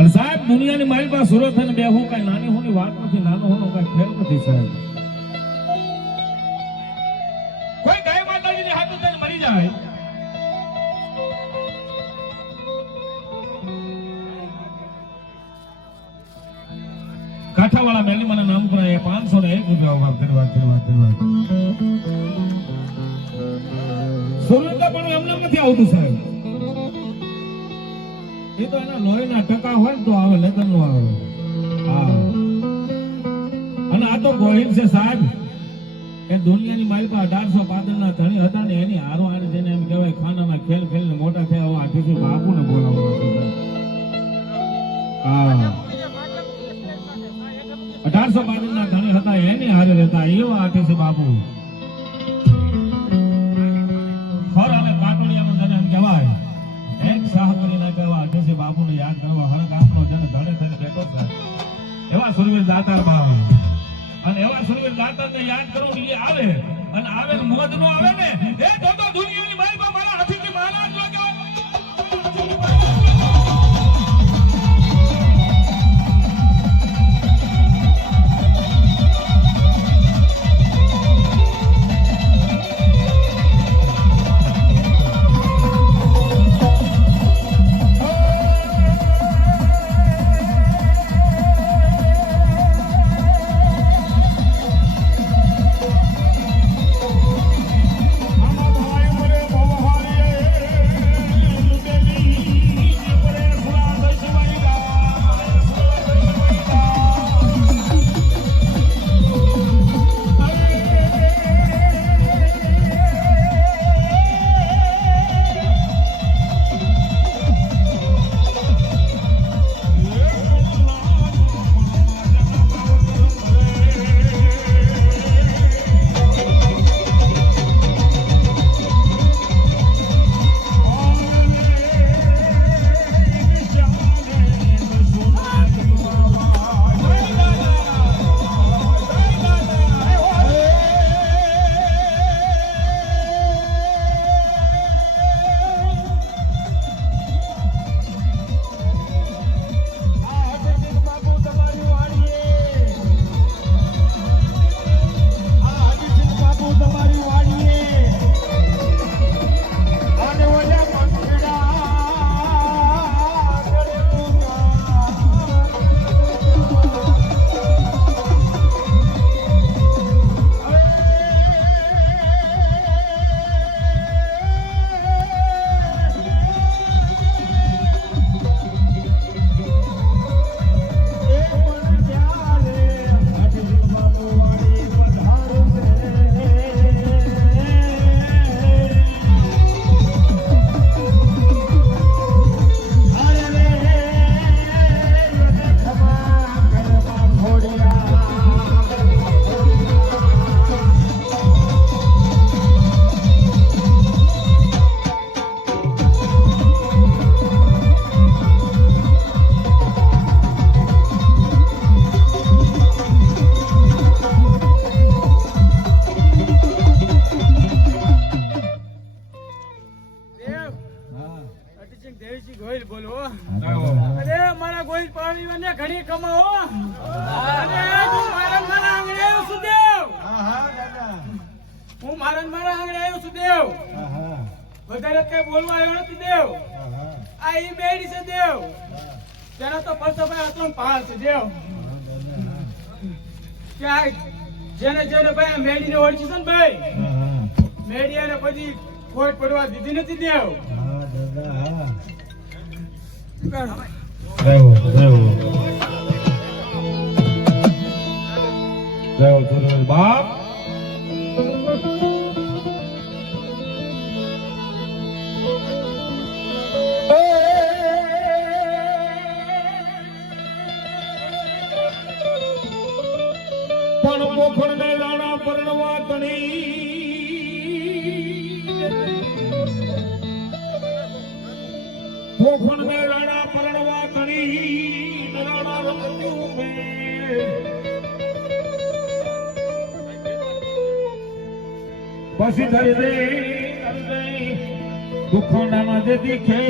અને સાહેબ દુનિયાની મારી પાસે સુરત થઈને બેહું કઈ નાની હોની વાત નથી નાનો હોનો કઈ ખેલ નથી સાહેબ. કોઈ ગાય માતાજીની હાથે થઈને મરી જાય? કાઠાવાળા મેલી મને નામ કરાય પાંચસો ને એક રૂપિયા ઊભા કરવા કરવા કરવા સુરત પણ એમને નથી આવતું સાહેબ. તો એના લોહીના ટકા હોય ને તો આવે લગ્ન નો આવે. અને આ તો ગોહિલ છે સાહેબ. એ દુનિયાની માલિકો અઢારસો પાદર ના ધણી હતા ને એની હારો હારે જેને એમ કહેવાય, ખાનાના ખેલ ખેલ ને મોટા થયા, હવે આઠીથી બાપુ ને હા. અઢારસો બાદરના ધણી હતા, એની હારે રહેતા, એવા આઠીથી બાપુ. બાપુને યાદ કરવા હર ગામનો જેને ધડે થઈને બેઠો છે. એવા સુરવીર દાતાર આવે. અને એવા સુરવીર દાતારને યાદ કરવું એ આવે. અને આવે મોજ નો આવે ને, એ તો દુનિયાની મારી મારા હાથીથી મહારાજ તેના તો ભાઈ હતો ને દેવ ત્યાં જેને જેને ભાઈ મેડીને ઓળખી ને ભાઈ મેડી એને પછી ખોટ પડવા દીધી નથી દેવ. બાપ. મોખણ રાણા પરણવા તણી રાણા રમતું મેં. પછી ધરી દે ધરી દુઃખો નાના જે દીખે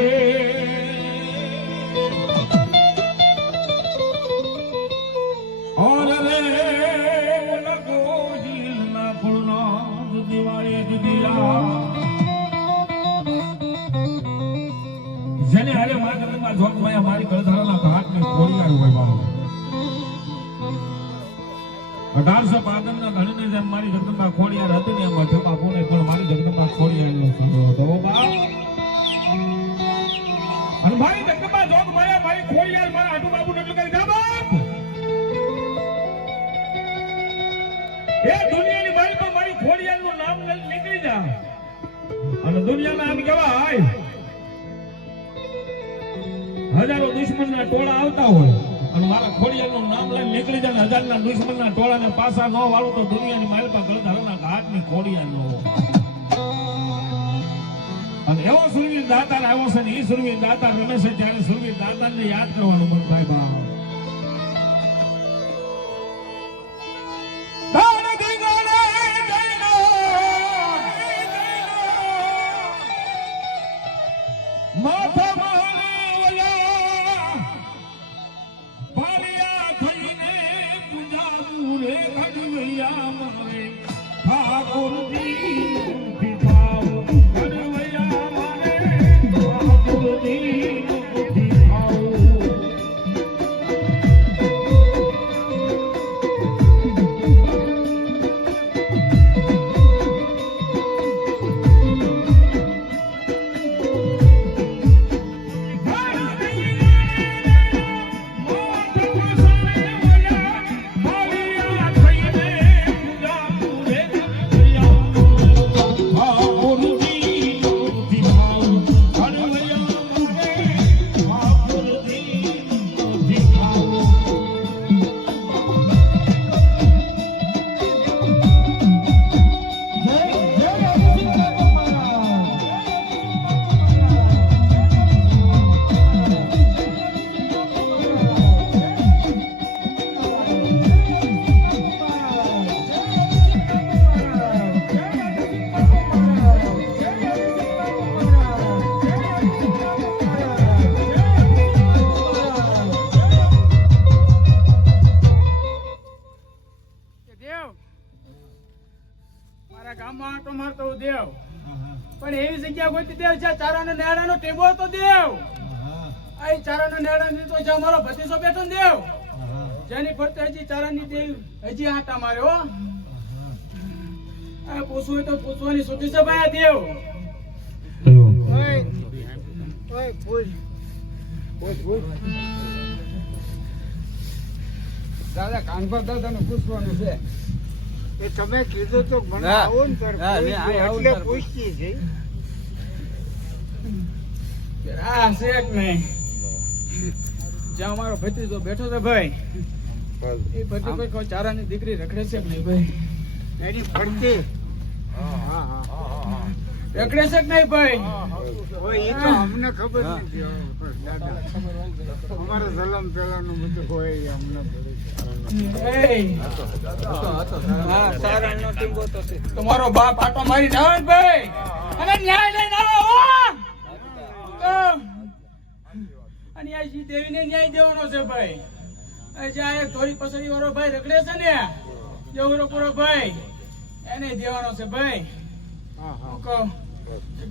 જેને હાલે, મારા જગતમાં જોગ માયા મારી ગળધારાના ખોલી આવ્યો હોય બાબો અઢારસો પાદરના ધણીને જેમ મારી જગદંબા ખોડિયાર હતી ને એમ મધ્યમાં પુણે પણ મારી હજારો દુશ્મનના ટોળા આવતા હોય. અને મારા ખોડિયારનું નામ લઈને નીકળી જાય હજારના દુશ્મનના ટોળાને પાછા ન વાળું તો દુનિયાની માલપા ગળધારાના ઘાટની ખોડિયાર ન અને એવો સુરવીર દાતાર આવ્યો છે ને એ સુરવીર દાતાર રમે છે ત્યારે સુરવીર દાતારને યાદ કરવાનું મન થાય બા ચારાનો નેડાનો ટેબો હતો દેવ. આ ચારાનો નેડાની તો જે અમારો ભતીજો બેઠો ને દેવ. જેની ફરતે હજી ચારાની દેવ હજી આટા માર્યો આ પૂછવું હોય તો પૂછવાની સુધી છે ભાઈ દેવ. દાદા કાનભા દાદાને પૂછવાનું છે. એ તમે કીધું તો મને આવું ને એટલે પૂછતી છે આ છે નહીં. જ્યાં મારો ભતીજો બેઠો છે ભાઈ. એ ભતીજો કોઈ ચારાની દીકરી રખડે છે નહીં ભાઈ? એની હા રખડે છે નહીં ભાઈ? એ તો અમને ખબર નથી અમારે જલમ પેલાનું બધું હોય અમને તમારો બાપ આટો મારી જાવ ભાઈ. અને ન્યાય લઈને આવો અને આ દેવીને ન્યાય દેવાનો છે ભાઈ. આ જ્યાં ધોરી વાળો ભાઈ રગડે છે ને જવરો પૂરો ભાઈ એને દેવાનો છે ભાઈ. હા કહું,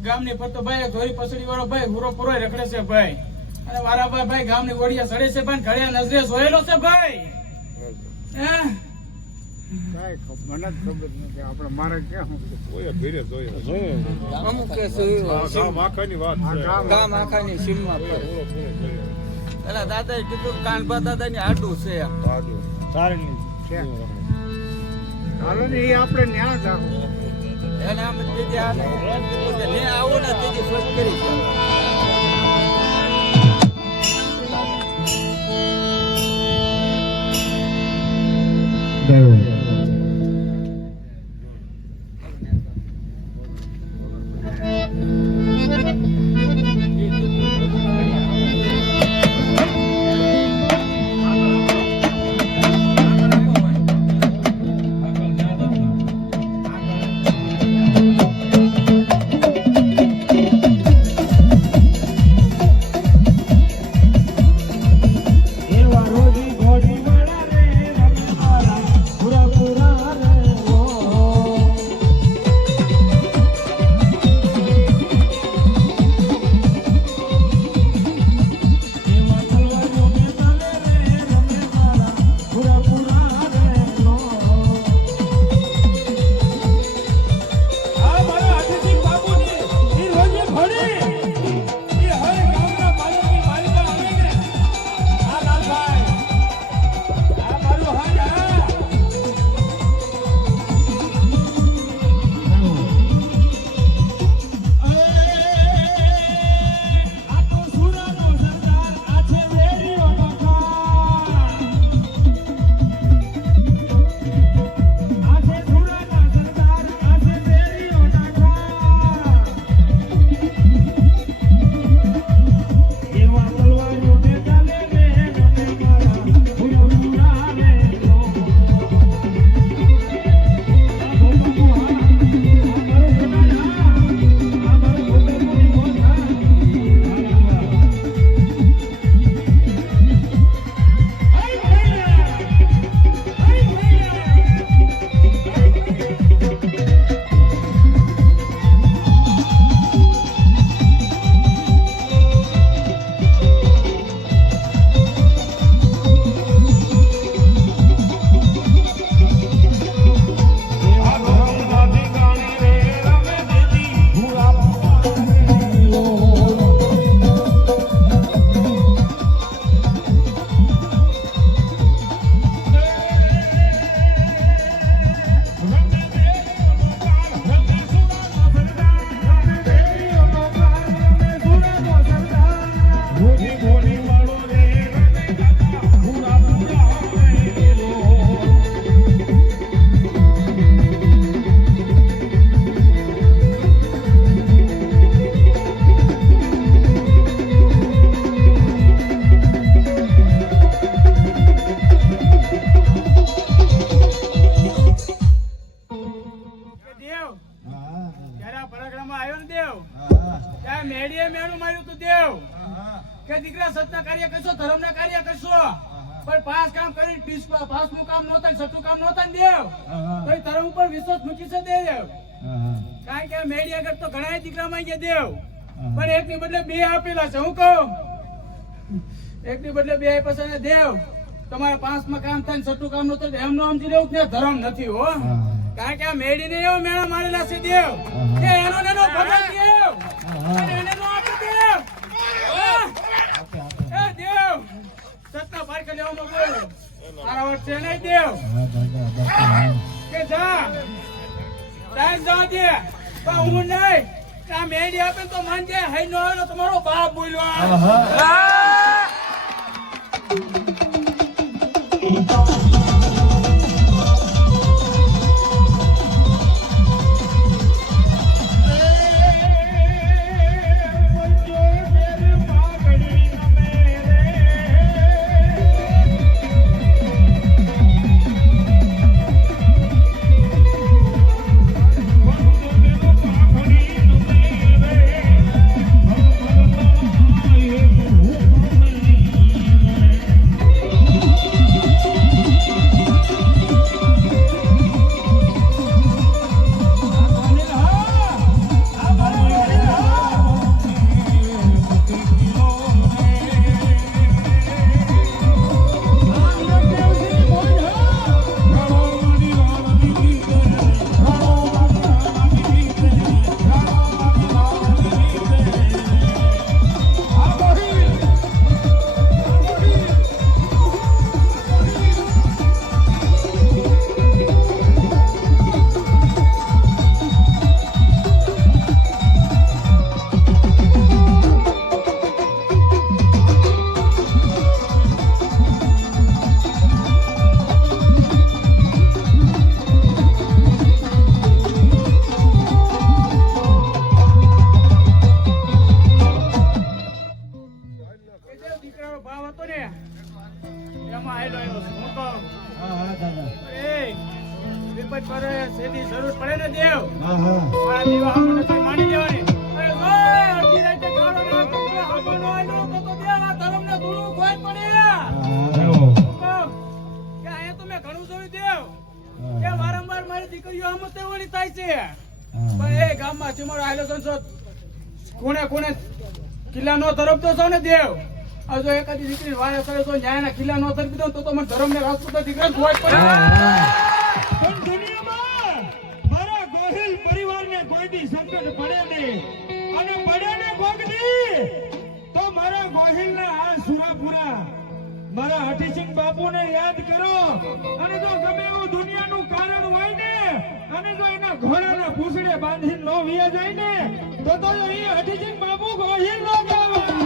ગામની ફરતો ભાઈ ધોરી પસડી વાળો ભાઈ હુરો પૂરો રખડે છે ભાઈ. અને મારા ભાઈ ગામની ગોળિયા સડે છે પણ ઘડિયા નજરે સોયેલો છે ભાઈ. હે? મને જ ખબર નથી. આપણે મારે ક્યાં અમુક કે શું આ ગામ ગામ આખાની સીમમાં પેલા દાદાએ કીધું કે કાનભા દાદાની આડું છે એમ. છે. ચાલો એ આપણે ન્યા જાવ એને આમ જ ને આવું ને તેથી સ્વચ્છ કરી છે. એવા કે દીકરા સત્ય કાર્ય કરશો ધર્મના કાર્ય કરશો. પણ પાસ કામ કરી પાસનું કામ ન થાય કામ ન દેવ. તો ધર્મ ઉપર વિશ્વાસ મૂકી છે દેવ. કારણ કે મેળી આગળ તો ઘણા દીકરા માં ગયા દેવ. પણ એક ની બદલે બે આપેલા છે હું કહું? એક ની બદલે બે આપ્યા દેવ. તમારા પાંચમાં કામ થાય ને છઠ્ઠું કામ નતું એમનું આમ લેવું કે ધર્મ નથી હો. કારણ કે આ મેળી ને એવો મેળા મારેલા છે દેવ. કે એનો એનો ભગત દેવ. દેવ હા? એ દેવ સતના પારખે લેવામાં બોલ નહીં દેવ. કે જા. ટાઈમ જવા દે. પણ હું નહીં. આ મેળી આપે તો માનજે. હઈ નો આવ્યો તમારો બાપ બોલ્યો તો ઘણું જોયું દેવ. કે વારંવાર મારી દીકરીઓ આમ જ થાય છે. પણ એ ગામમાં ચુમારો આયલો સંસદ કોને કોને ખૂણે ખૂણે કિલ્લા નો ધરપતો છો ને દેવ? હવે જો એકાદી દીકરી વારે કરે તો ન્યાયના કિલ્લા નો ધરપી દો તો મને ધર્મ ને રાજપૂત દીકરા ખોટ પડે મારા હઠીસિંહ બાપુને યાદ કરો. અને જો ગમે એવું દુનિયાનું કારણ હોય ને, અને જો એના ઘોડાના પૂછડે બાંધીને નો વિયા જાય ને, તો તો એ હઠીસિંહ બાપુ ગોહિલ નો કહેવાય